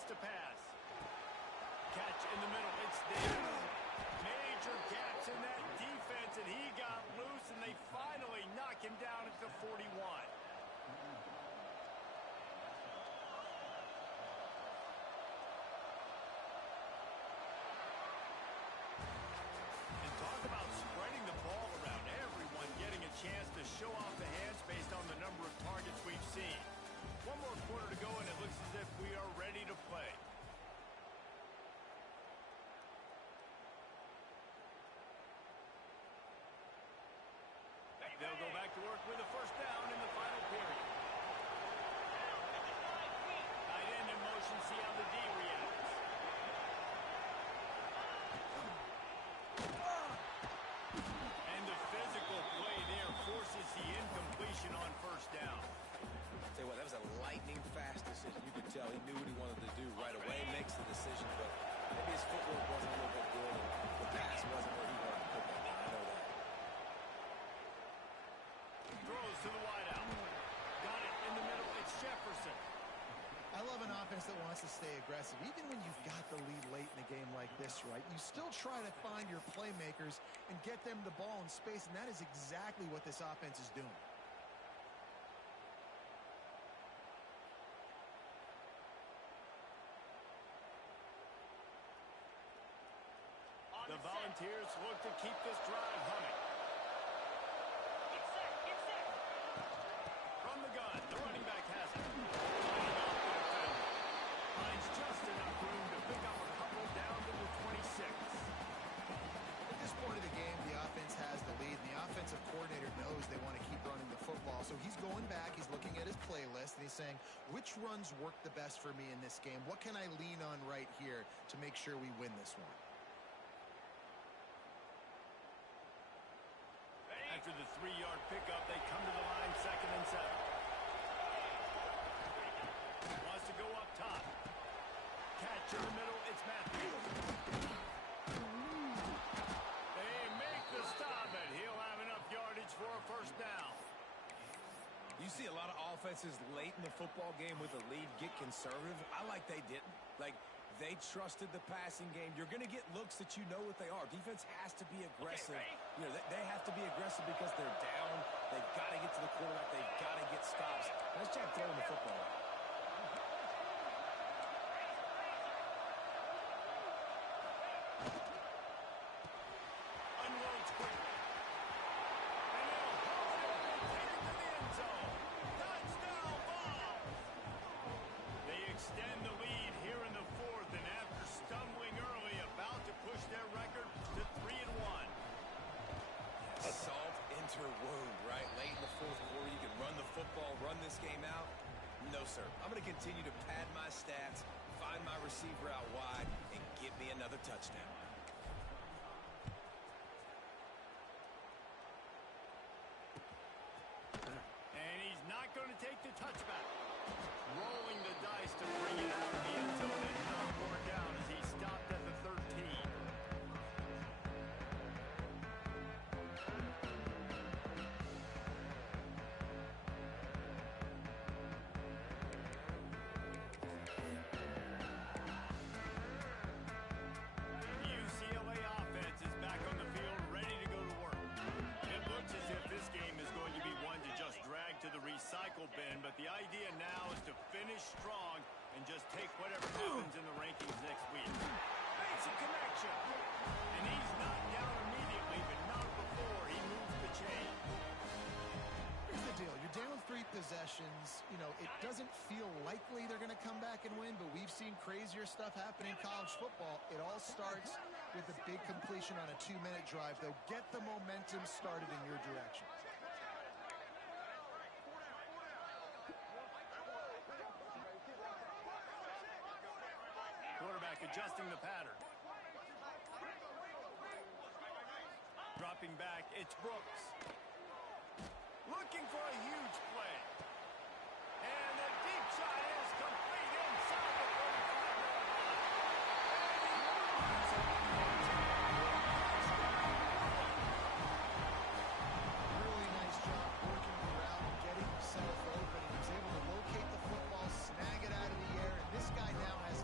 wants to pass. Catch in the middle. It's there. Major gaps in that defense, and he got loose, and they finally knock him down at the 41. And talk about spreading the ball around. Everyone getting a chance to show off the hands based on the number of targets we've seen. One more quarter to go, and it looks as if we are ready to play. They'll go back to work with a first down in the final period. Tight end in motion, see how the D reacts. And the physical play there forces the incompletion on first down. Tell you what, that was a lightning-fast decision. You could tell he knew what he wanted to do right away, makes the decision, but maybe his footwork wasn't a little bit good, and the pass wasn't where he wanted to put that down. I know that. Throws to the wideout. Got it in the middle. It's Jefferson. I love an offense that wants to stay aggressive. Even when you've got the lead late in a game like this, right, you still try to find your playmakers and get them the ball in space, and that is exactly what this offense is doing. The Volunteers look to keep this drive humming. Get set, get set. From the gun, the running back has it. Lining up the defender. Finds just enough room to pick up a couple down to the 26. At this point of the game, the offense has the lead, and the offensive coordinator knows they want to keep running the football. So he's going back, he's looking at his playlist, and he's saying, which runs work the best for me in this game? What can I lean on right here to make sure we win this one? After the 3-yard pickup, they come to the line, 2nd and 7. Wants to go up top. Catch in the middle, it's Matthews. They make the stop, and he'll have enough yardage for a first down. You see a lot of offenses late in the football game with a lead get conservative. I like they didn't. Like, they trusted the passing game. You're going to get looks that you know what they are. Defense has to be aggressive. You know, they have to be aggressive because they're down. They've got to get to the quarterback. They've got to get stops. Nice job throwing the football. Unloads quickly. And he'll hold it and take it to the end zone. Touchdown ball. They extend the lead here in the 4th, and after stumbling early, about to push their record to 3-1. Salt into wound, right? Late in the 4th quarter, you can run the football, run this game out. No, sir. I'm going to continue to pad my stats, find my receiver out wide, and give me another touchdown. And he's not going to take the touchback. Rolling the dice to bring it out of the end zone, and not more down as he stopped at the 13. UCLA offense is back on the field, ready to go to work. It looks as if this game is going to be one to just drag to the recycle bin, but the idea now is to finish strong and just take whatever happens in the rankings next week. Makes a connection. And he's not down immediately, but not before he moves the chain. Here's the deal. You're down 3 possessions. You know, it doesn't feel likely they're going to come back and win, but we've seen crazier stuff happen in college football. It all starts with a big completion on a 2-minute drive. They'll get the momentum started in your direction. Quarterback adjusting the pattern. Dropping back, it's Brooks. Looking for a huge play. And the deep shot is complete inside the 45-yard line. Really nice job working the route and getting himself open. He was able to locate the football, snag it out of the air, and this guy now has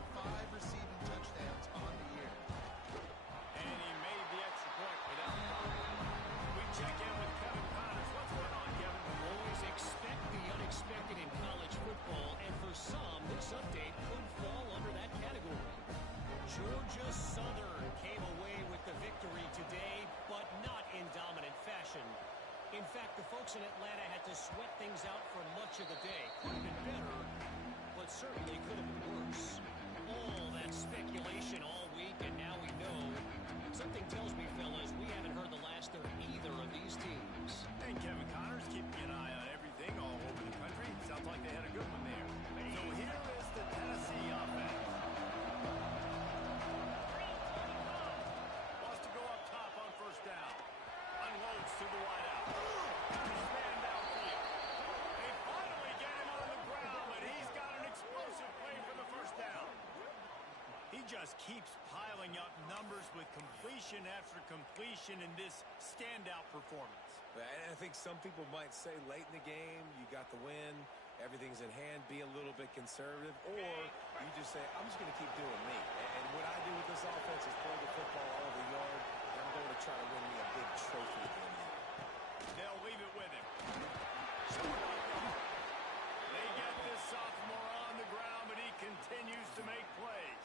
just keeps piling up numbers with completion after completion in this standout performance. And I think some people might say late in the game, you got the win, everything's in hand, be a little bit conservative, or you just say, I'm just going to keep doing me. And what I do with this offense is throw the football all over the yard, and I'm going to try to win me a big trophy at the end of the year. They'll leave it with him. They get this sophomore on the ground, but he continues to make plays.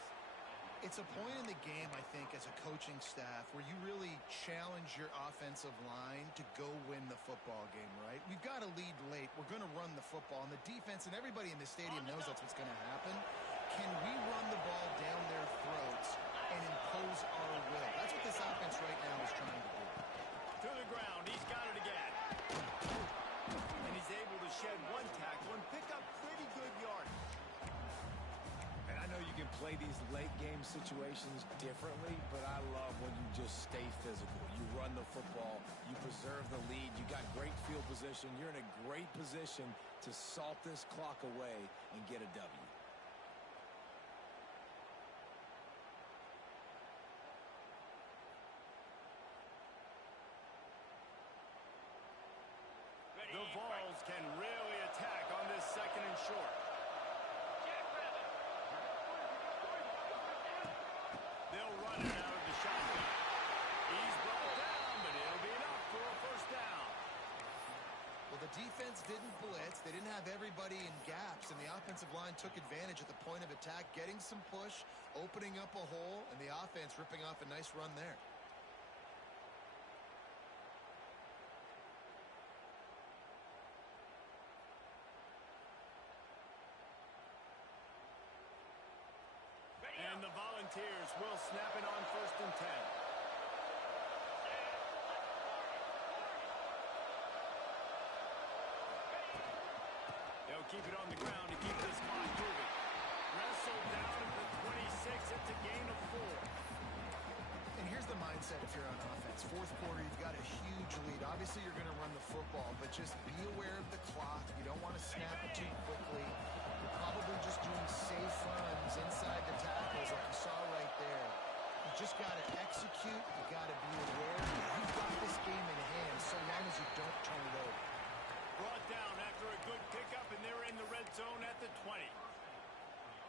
It's a point in the game, I think, as a coaching staff where you really challenge your offensive line to go win the football game, right? We've got to lead late. We're going to run the football. And the defense and everybody in the stadium knows that's what's going to happen. Can we run the ball down their throats and impose our will? That's what this offense right now is trying to do. To the ground. He's got it again. And he's able to shed one tackle and pick up pretty good yardage. And I know you can play these late game situations differently, but I love when you just stay physical. You run the football, you preserve the lead, you got great field position, you're in a great position to salt this clock away and get a W. The Vols can really attack on this second and short. They'll run it out of the shotgun. He's brought down, but it'll be enough for a first down. Well, the defense didn't blitz. They didn't have everybody in gaps, and the offensive line took advantage at the point of attack, getting some push, opening up a hole, and the offense ripping off a nice run there. And the Volunteers will snap it on 1st and 10. They'll keep it on the ground to keep this clock moving. Wrestled down at the 26. It's a gain of 4. And here's the mindset if you're on offense. Fourth quarter, you've got a huge lead. Obviously, you're going to run the football, but just be aware of the clock. You don't want to snap it too quickly. You're probably just doing safe runs inside the tackles like you saw right there. You just got to execute. You got to be aware. You've got this game in hand so long as you don't turn it over. Brought down after a good pickup, and they're in the red zone at the 20.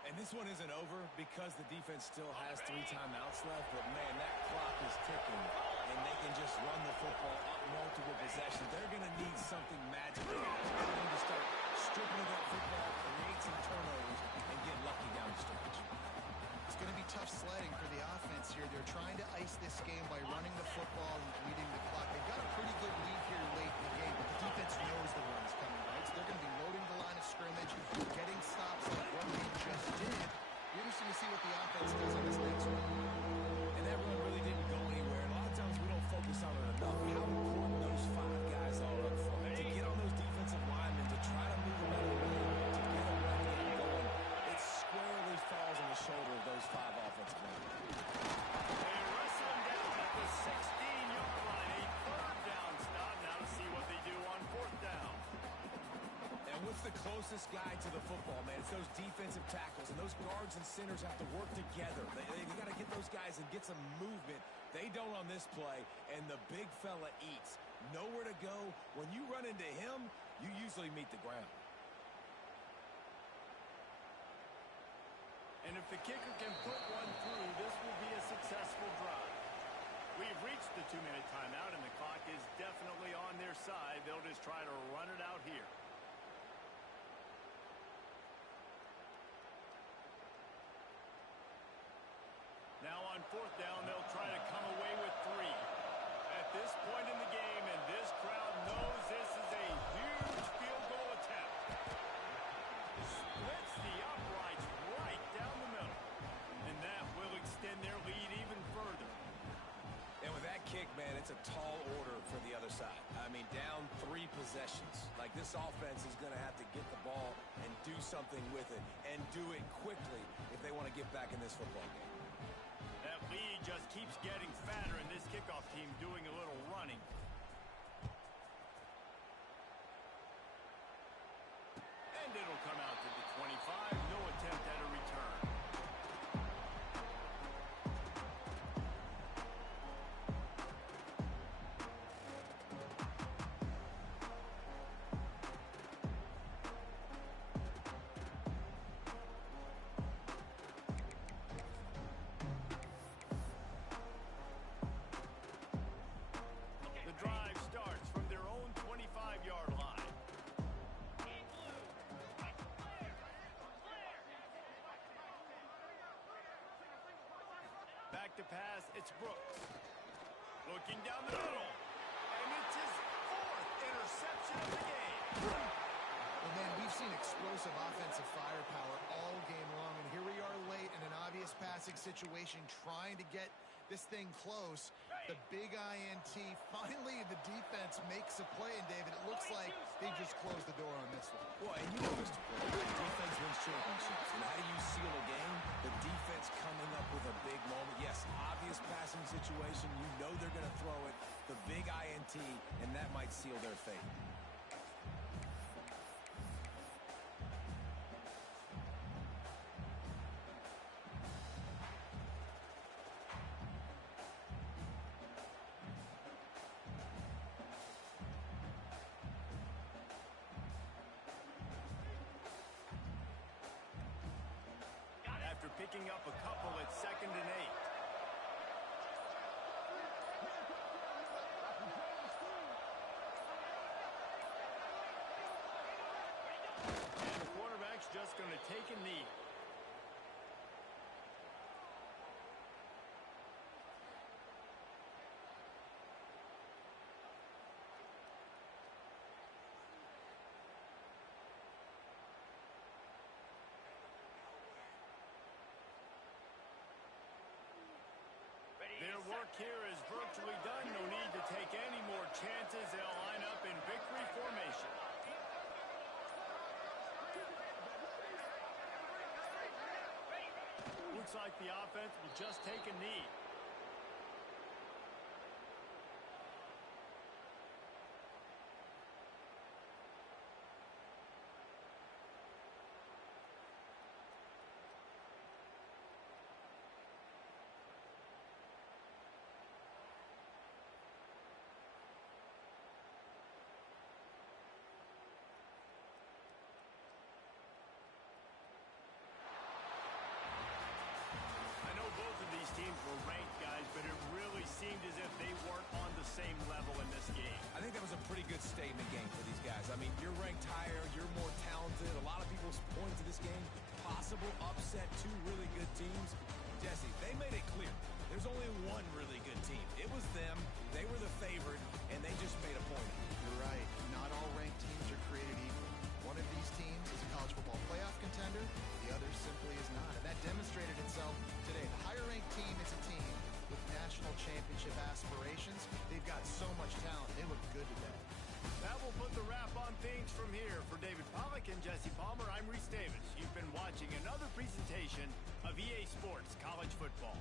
And this one isn't over because the defense still has 3 timeouts left, but man, that clock is ticking, and they can just run the football up multiple possessions. They're going to need something magical. They're going to start stripping of that football, create some turnovers, and get lucky down the stretch. It's going to be tough sledding for the offense here. They're trying to ice this game by running the football and leading the clock. They've got a pretty good lead here late in the game, but the defense knows the run's coming, right? So they're going to be loading the line of scrimmage, getting stops like what they just did. Be interesting to see what the offense does on this next one. And that run really didn't go anywhere. And a lot of times we don't focus on it enough. How important those 5 guys are up front. To get on those defensive linemen, to try to move them out of the way, to get a run game going, it squarely falls on the shoulder of those 5 offensive linemen. They wrestle him down at the 16-yard line. A 3rd down stop. Now to see what they do on 4th down. And what's the closest guy to the football, man? It's those defensive tackles, and those guards and centers have to work together. They got to get those guys and get some movement. They don't on this play, and the big fella eats. Nowhere to go. When you run into him, you usually meet the ground. And if the kicker can put one through, this will be a successful drive. We've reached the 2-minute timeout, and the clock is definitely on their side. They'll just try to run it out here. Now on 4th down, they'll try to come away with 3. At this point in the game, and this crowd knows this is a huge field goal attempt. Splits the uprights right down the middle. And that will extend their lead even further. And with that kick, man, it's a tall order for the other side. I mean, down 3 possessions. Like, this offense is going to have to get the ball and do something with it, and do it quickly if they want to get back in this football game. That lead just keeps getting fatter, and this kickoff team doing a little running. And it'll come out to the 25. No attempt at a return. back to pass. It's Brooks. Looking down the middle. And it's his 4th interception of the game. Well, man, we've seen explosive offensive firepower all game long, and here we are late in an obvious passing situation trying to get this thing close. The big INT, finally the defense makes a play, and David, it looks like they just closed the door on this one. Well, and you know, Mr. President, defense wins championships. And how do you seal a game? The defense coming up with a big moment. Yes, obvious passing situation. You know they're going to throw it. The big INT, and that might seal their fate. After picking up a couple, it's 2nd and 8. And the quarterback's just going to take a knee. Their work here is virtually done. No need to take any more chances. They'll line up in victory formation. Looks like the offense will just take a knee. Teams were ranked, guys, but it really seemed as if they weren't on the same level in this game. I think that was a pretty good statement game for these guys. I mean, you're ranked higher, you're more talented. A lot of people point to this game, possible upset, 2 really good teams. Jesse, they made it clear. There's only one really good team. It was them. They were the favorite, and they just made a point. You're right. Not all ranked teams are created equal. One of these teams is a college football playoff contender. The other simply is not. And that demonstrated itself today. The higher-ranked team is a team with national championship aspirations. They've got so much talent. They look good today. That will put the wrap on things from here. For David Pollack and Jesse Palmer, I'm Reese Davis. You've been watching another presentation of EA Sports College Football.